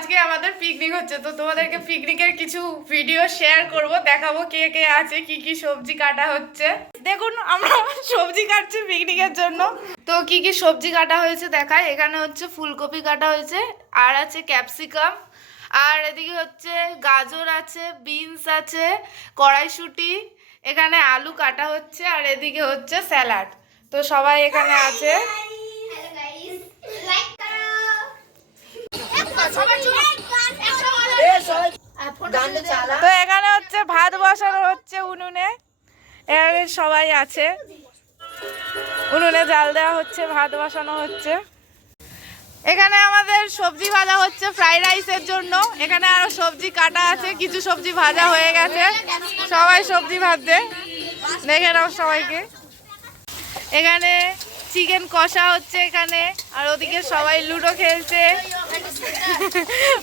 আজকে আমাদের পিকনিক হচ্ছে, তো তোমাদেরকে পিকনিকের কিছু ভিডিও শেয়ার করব, দেখাবো কে কে আছে, কি কি সবজি কাটা হচ্ছে। দেখুন আমরা সবজি কাটছি পিকনিকের জন্য। তো কি কি সবজি কাটা হয়েছে দেখায়। এখানে হচ্ছে ফুলকপি কাটা হয়েছে, আর আছে ক্যাপসিকাম, আর এদিকে হচ্ছে গাজর আছে, বিনস আছে, কড়াইশুঁটি, এখানে আলু কাটা হচ্ছে, আর এদিকে হচ্ছে স্যালাড। তো সবাই এখানে আছে। তো এখানে হচ্ছে ভাত বসানো হচ্ছে উনুনে, এখানে সবাই আছে, উনুনে জাল দেওয়া হচ্ছে, ভাত বসানো হচ্ছে। এখানে আমাদের সবজি ভাজা হচ্ছে ফ্রাইড রাইসের জন্য। এখানে আরো সবজি কাটা আছে, কিছু সবজি ভাজা হয়ে গেছে, সবাই সবজি ভাজছে, দেখে নাও সবাইকে। এখানে চিকেন কষা হচ্ছে এখানে, আর ওদিকে সবাই লুডো খেলছে।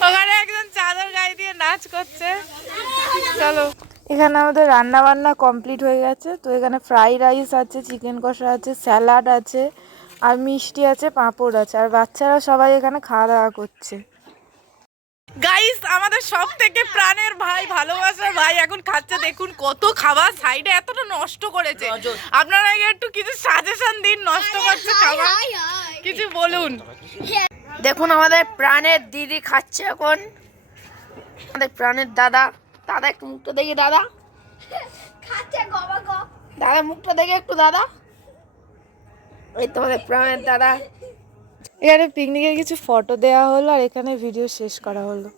ওখানে একজন চাদর গায়ে দিয়ে নাচ করছে। চলো, এখানে আমাদের রান্না বান্না কমপ্লিট হয়ে গেছে। তো এখানে ফ্রাইড রাইস আছে, চিকেন কষা আছে, স্যালাড আছে, আর মিষ্টি আছে, পাঁপড় আছে, আর বাচ্চারা সবাই এখানে খাওয়া দাওয়া করছে। গাইস, আমাদের সব থেকে প্রাণের ভাই, ভালোবাসার ভাই এখন খাচ্ছে। দেখুন কত খাবার সাইডে এতটা নষ্ট করেছে। আপনারা একটু কিছু সাজেশন দিন, নষ্ট করছে খাবার, কিছু বলুন। দেখুন আমাদের প্রাণের দিদি খাচ্ছে এখন, আমাদের প্রাণের দাদা। দাদা একটু মুখটা দেখি, দাদা দাদা মুখটা দেখে একটু, দাদা। এই তোমাদের প্রাণের দাদা। এখানে পিকনিকের কিছু ফটো দেওয়া হলো, আর এখানে ভিডিও শেষ করা হলো।